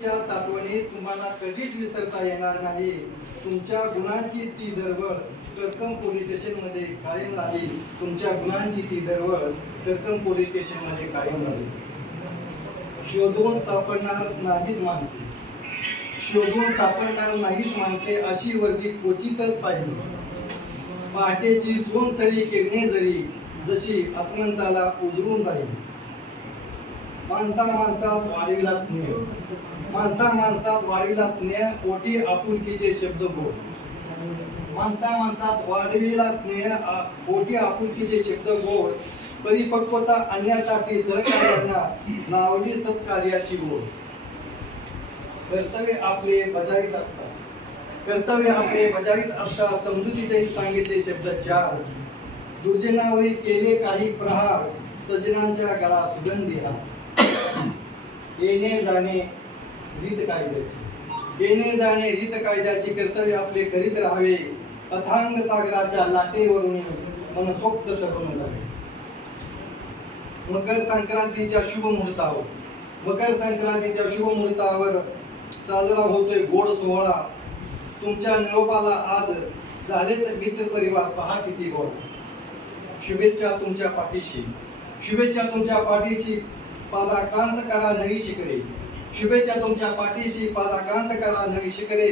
साठवणीत तुम्हाला कधीच विसरता येणार नाही. तुमच्या गुणांची ती दरवळ करकम पोलीस स्टेशन मध्ये कायम राहील. तुमच्या गुणांची ती दरवळ करकम पोलीस स्टेशन मध्ये कायम राहील. शोधून सापडणार नाहीत माणसे, शोधून सापडणार नाहीत माणसे, अशी वर्दी क्वचितच पाहिली. पहाटेची सोनसळी किरणे जरी जशी आसमंताला उजळून जाईल. माणसा माणसात वाढविला स्नेह, माणसा माणसात वाढविला स्नेह, ओटी आपुलकीचे शब्द गोड. माणसा माणसात वाढविला स्नेह, ओटी आपुलकीचे शब्द गोड. परिपक्वता आणण्यासाठी सहकार्यांना लावली सत्कार्याची गोड. कर्तव्य आपले बजावित असतात, कर्तव्य आपले बजावित असतात, समजुतीचे सांगितले शब्द चार. दुर्जनावरी केले काही प्रहार, सजनांच्या गळा सुगंधी हार. येणे जाणे रीत कायद्याची, येणे जाणे रीत कायद्याची कर्तव्य आपले करीत राहावे. अथांग सागराच्या लाटेवरून मनसोक्त तरुण जावे. मकर संक्रांतीच्या शुभ मुहूर्तावर, मकर संक्रांतीच्या शुभ मुहूर्तावर साजरा होतोय गोड सोहळा. तुमच्या निरोपाला आज झालेत मित्र परिवार, पहा किती गोड. शुभेच्छा तुमच्या पाठीशी, शुभेच्छा तुमच्या पाठीशी, पादाक्रांत करा नवी शिखरे. शुभेच्छा तुमच्या पाठीशी, पादाक्रांत करा नवी शिखरे.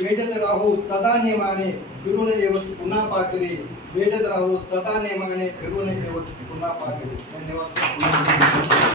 भेटत राहू सदा नेमाने, फिरून येवत पुन्हा पाखरे. भेटत राहू सदा नेमाने, फिरून येवत पुन्हा पाखरे. धन्यवाद.